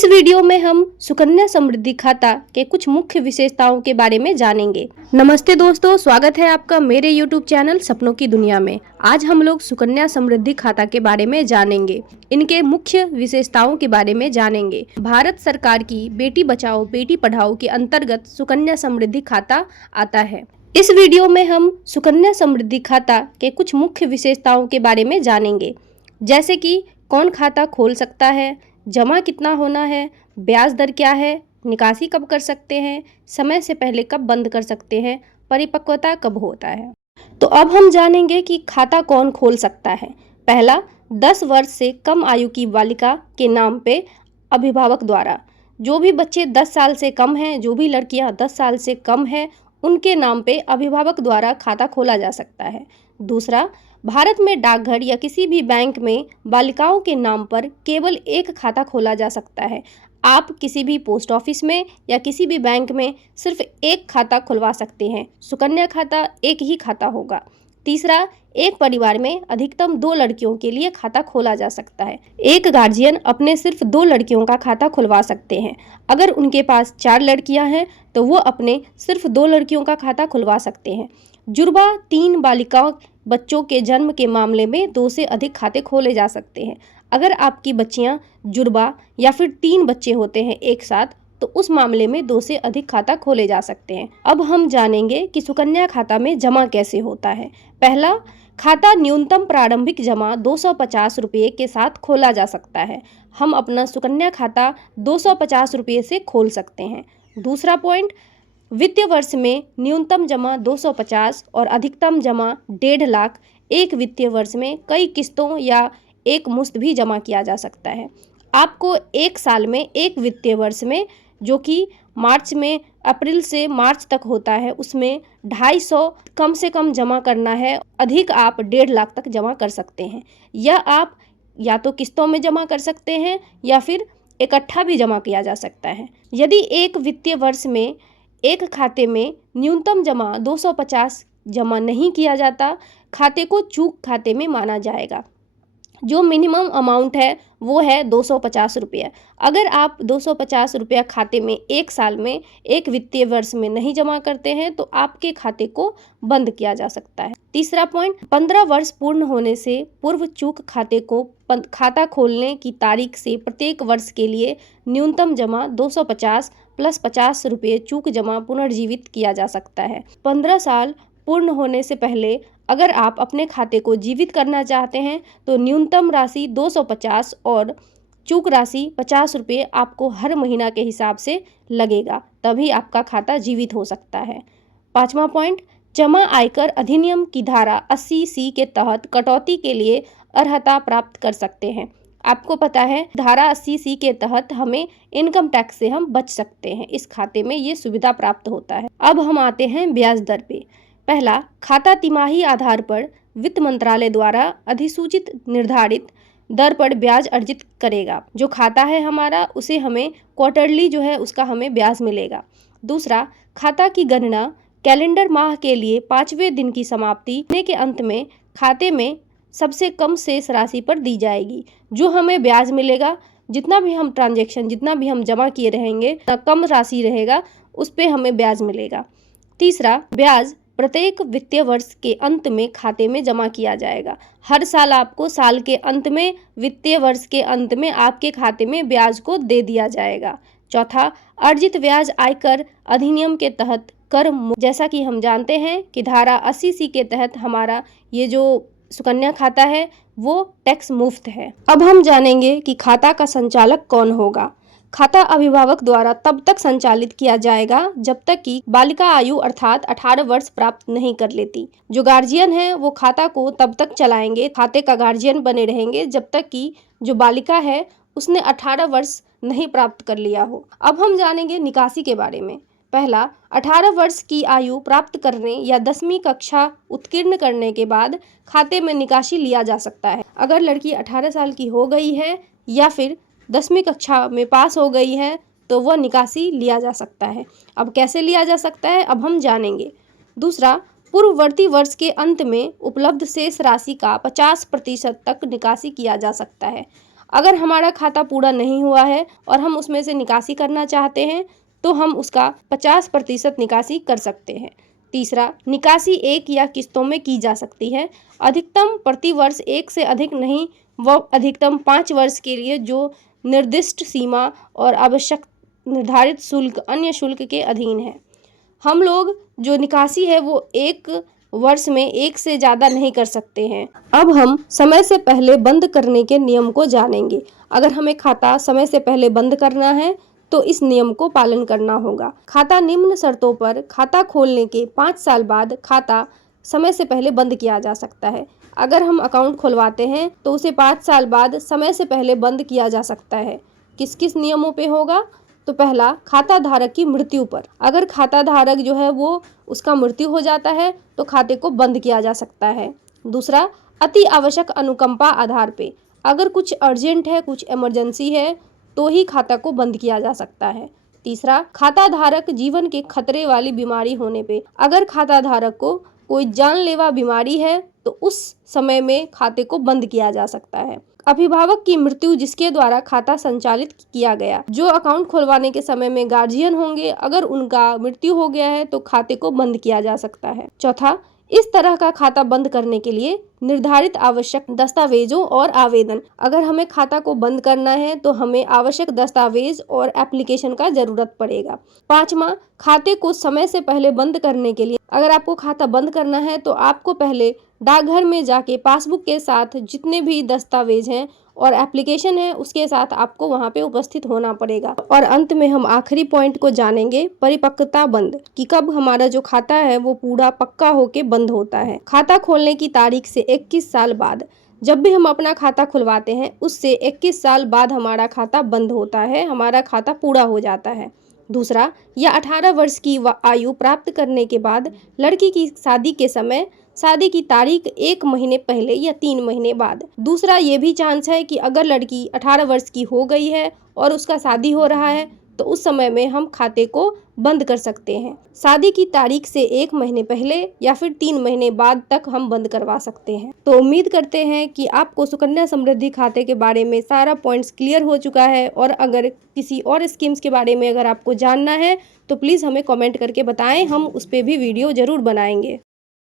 इस वीडियो में हम सुकन्या समृद्धि खाता के कुछ मुख्य विशेषताओं के बारे में जानेंगे। नमस्ते दोस्तों, स्वागत है आपका मेरे YouTube चैनल सपनों की दुनिया में। आज हम लोग सुकन्या समृद्धि खाता के बारे में जानेंगे, इनके मुख्य विशेषताओं के बारे में जानेंगे। भारत सरकार की बेटी बचाओ बेटी पढ़ाओ के अंतर्गत सुकन्या समृद्धि खाता आता है। इस वीडियो में हम सुकन्या समृद्धि खाता के कुछ मुख्य विशेषताओं के बारे में जानेंगे, जैसे कि कौन खाता खोल सकता है, जमा कितना होना है, ब्याज दर क्या है, निकासी कब कर सकते हैं, समय से पहले कब बंद कर सकते हैं, परिपक्वता कब होता है। तो अब हम जानेंगे कि खाता कौन खोल सकता है। पहला, 10 वर्ष से कम आयु की बालिका के नाम पे अभिभावक द्वारा। जो भी बच्चे 10 साल से कम हैं, जो भी लड़कियां 10 साल से कम हैं, उनके नाम पे अभिभावक द्वारा खाता खोला जा सकता है। दूसरा, भारत में डाकघर या किसी भी बैंक में बालिकाओं के नाम पर केवल एक खाता खोला जा सकता है। आप किसी भी पोस्ट ऑफिस में या किसी भी बैंक में सिर्फ एक खाता खुलवा सकते हैं। सुकन्या खाता एक ही खाता होगा। तीसरा, एक परिवार में अधिकतम 2 लड़कियों के लिए खाता खोला जा सकता है। एक गार्जियन अपने सिर्फ 2 लड़कियों का खाता खुलवा सकते हैं। अगर उनके पास 4 लड़कियां हैं तो वो अपने सिर्फ 2 लड़कियों का खाता खुलवा सकते हैं। जुड़वा 3 बालिकाओं बच्चों के जन्म के मामले में 2 से अधिक खाते खोले जा सकते हैं। अगर आपकी बच्चियां जुड़वा या फिर 3 बच्चे होते हैं एक साथ, तो उस मामले में 2 से अधिक खाता खोले जा सकते हैं। अब हम जानेंगे कि सुकन्या खाता में जमा कैसे होता है। पहला, खाता न्यूनतम प्रारंभिक जमा 250 रुपये के साथ खोला जा सकता है। हम अपना सुकन्या खाता 250 रुपये से खोल सकते हैं। दूसरा पॉइंट, वित्तीय वर्ष में न्यूनतम जमा 250 और अधिकतम जमा 1.5 लाख एक वित्तीय वर्ष में कई किस्तों या एक मुश्त भी जमा किया जा सकता है। आपको एक साल में एक वित्तीय वर्ष में, जो कि मार्च में अप्रैल से मार्च तक होता है, उसमें 250 कम से कम जमा करना है। अधिक आप 1.5 लाख तक जमा कर सकते हैं। यह आप या तो किस्तों में जमा कर सकते हैं या फिर इकट्ठा भी जमा किया जा सकता है। यदि एक वित्तीय वर्ष में एक खाते में न्यूनतम जमा 250 जमा नहीं किया जाता, खाते को चूक खाते में माना जाएगा। जो मिनिमम अमाउंट है वो है 250 रुपये। अगर आप 250 रुपया खाते में एक साल में एक वित्तीय वर्ष में नहीं जमा करते हैं तो आपके खाते को बंद किया जा सकता है। तीसरा पॉइंट, 15 वर्ष पूर्ण होने से पूर्व चूक खाते को खाता खोलने की तारीख से प्रत्येक वर्ष के लिए न्यूनतम जमा 250 प्लस 50 रुपये चूक जमा पुनर्जीवित किया जा सकता है। 15 साल पूर्ण होने से पहले अगर आप अपने खाते को जीवित करना चाहते हैं तो न्यूनतम राशि 250 और चूक राशि 50 रुपये आपको हर महीना के हिसाब से लगेगा, तभी आपका खाता जीवित हो सकता है। 5वां पॉइंट, जमा आयकर अधिनियम की धारा 80C के तहत कटौती के लिए अर्हता प्राप्त कर सकते हैं। आपको पता है धारा 80C के तहत हमें इनकम टैक्स से हम बच सकते हैं। इस खाते में ये सुविधा प्राप्त होता है। अब हम आते हैं ब्याज दर पे। पहला, खाता तिमाही आधार पर वित्त मंत्रालय द्वारा अधिसूचित निर्धारित दर पर ब्याज अर्जित करेगा। जो खाता है हमारा, उसे हमें क्वार्टरली जो है उसका हमें ब्याज मिलेगा। दूसरा, खाता की गणना कैलेंडर माह के लिए 5वें दिन की समाप्ति के अंत में खाते में सबसे कम शेष राशि पर दी जाएगी। जो हमें ब्याज मिलेगा, जितना भी हम ट्रांजैक्शन जितना भी हम जमा किए रहेंगे, कम राशि रहेगा, उस पर हमें ब्याज मिलेगा। तीसरा, ब्याज प्रत्येक वित्तीय वर्ष के अंत में खाते में जमा किया जाएगा। हर साल आपको साल के अंत में, वित्तीय वर्ष के अंत में आपके खाते में ब्याज को दे दिया जाएगा। चौथा, अर्जित ब्याज आयकर अधिनियम के तहत कर, जैसा कि हम जानते हैं कि धारा 80C के तहत हमारा ये जो सुकन्या खाता है वो टैक्स मुफ्त है। अब हम जानेंगे कि खाता का संचालक कौन होगा। खाता अभिभावक द्वारा तब तक संचालित किया जाएगा जब तक कि बालिका आयु अर्थात 18 वर्ष प्राप्त नहीं कर लेती। जो गार्जियन है वो खाता को तब तक चलाएंगे, खाते का गार्जियन बने रहेंगे जब तक कि जो बालिका है उसने 18 वर्ष नहीं प्राप्त कर लिया हो। अब हम जानेंगे निकासी के बारे में। पहला, 18 वर्ष की आयु प्राप्त करने या 10वीं कक्षा उत्तीर्ण करने के बाद खाते में निकासी लिया जा सकता है। अगर लड़की 18 साल की हो गई है या फिर 10वीं कक्षा में पास हो गई है तो वह निकासी लिया जा सकता है। अब कैसे लिया जा सकता है, अब हम जानेंगे। दूसरा, पूर्ववर्ती वर्ष के अंत में उपलब्ध शेष राशि का 50% तक निकासी किया जा सकता है। अगर हमारा खाता पूरा नहीं हुआ है और हम उसमें से निकासी करना चाहते हैं तो हम उसका 50% निकासी कर सकते हैं। तीसरा, निकासी एक या किस्तों में की जा सकती है। अधिकतम प्रति वर्ष एक से अधिक नहीं व अधिकतम 5 वर्ष के लिए, जो निर्दिष्ट सीमा और आवश्यक निर्धारित शुल्क अन्य शुल्क के अधीन है। हम लोग जो निकासी है वो एक वर्ष में एक से ज़्यादा नहीं कर सकते हैं। अब हम समय से पहले बंद करने के नियम को जानेंगे। अगर हमें खाता समय से पहले बंद करना है तो इस नियम को पालन करना होगा। खाता निम्न शर्तों पर खाता खोलने के 5 साल बाद खाता समय से पहले बंद किया जा सकता है। अगर हम अकाउंट खुलवाते हैं तो उसे 5 साल बाद समय से पहले बंद किया जा सकता है। किस किस नियमों पे होगा? तो पहला, खाता धारक की मृत्यु पर। अगर खाता धारक जो है वो उसका मृत्यु हो जाता है तो खाते को बंद किया जा सकता है। दूसरा, अति आवश्यक अनुकंपा आधार पे। अगर कुछ अर्जेंट है, कुछ इमरजेंसी है तो ही खाता को बंद किया जा सकता है। तीसरा, खाता धारक जीवन के खतरे वाली बीमारी होने पे। अगर खाता धारक को कोई जानलेवा बीमारी है तो उस समय में खाते को बंद किया जा सकता है। अभिभावक की मृत्यु जिसके द्वारा खाता संचालित किया गया। जो अकाउंट खुलवाने के समय में गार्जियन होंगे, अगर उनका मृत्यु हो गया है तो खाते को बंद किया जा सकता है। चौथा, इस तरह का खाता बंद करने के लिए निर्धारित आवश्यक दस्तावेजों और आवेदन। अगर हमें खाता को बंद करना है तो हमें आवश्यक दस्तावेज और एप्लीकेशन का जरूरत पड़ेगा। पांचवा, खाते को समय से पहले बंद करने के लिए अगर आपको खाता बंद करना है तो आपको पहले डाकघर में जाके पासबुक के साथ जितने भी दस्तावेज हैं और एप्लीकेशन है उसके साथ आपको वहां पे उपस्थित होना पड़ेगा। और अंत में हम आखिरी पॉइंट को जानेंगे, परिपक्वता बंद, कि कब हमारा जो खाता है वो पूरा पक्का होके बंद होता है। खाता खोलने की तारीख से 21 साल बाद, जब भी हम अपना खाता खुलवाते हैं उससे 21 साल बाद हमारा खाता बंद होता है, हमारा खाता पूरा हो जाता है। दूसरा, या 18 वर्ष की आयु प्राप्त करने के बाद लड़की की शादी के समय, शादी की तारीख 1 महीने पहले या 3 महीने बाद। दूसरा, ये भी चांस है कि अगर लड़की 18 वर्ष की हो गई है और उसका शादी हो रहा है तो उस समय में हम खाते को बंद कर सकते हैं। शादी की तारीख से 1 महीने पहले या फिर 3 महीने बाद तक हम बंद करवा सकते हैं। तो उम्मीद करते हैं कि आपको सुकन्या समृद्धि खाते के बारे में सारा पॉइंट्स क्लियर हो चुका है। और अगर किसी और स्कीम्स के बारे में अगर आपको जानना है तो प्लीज़ हमें कमेंट करके बताएं, हम उस पर भी वीडियो ज़रूर बनाएंगे।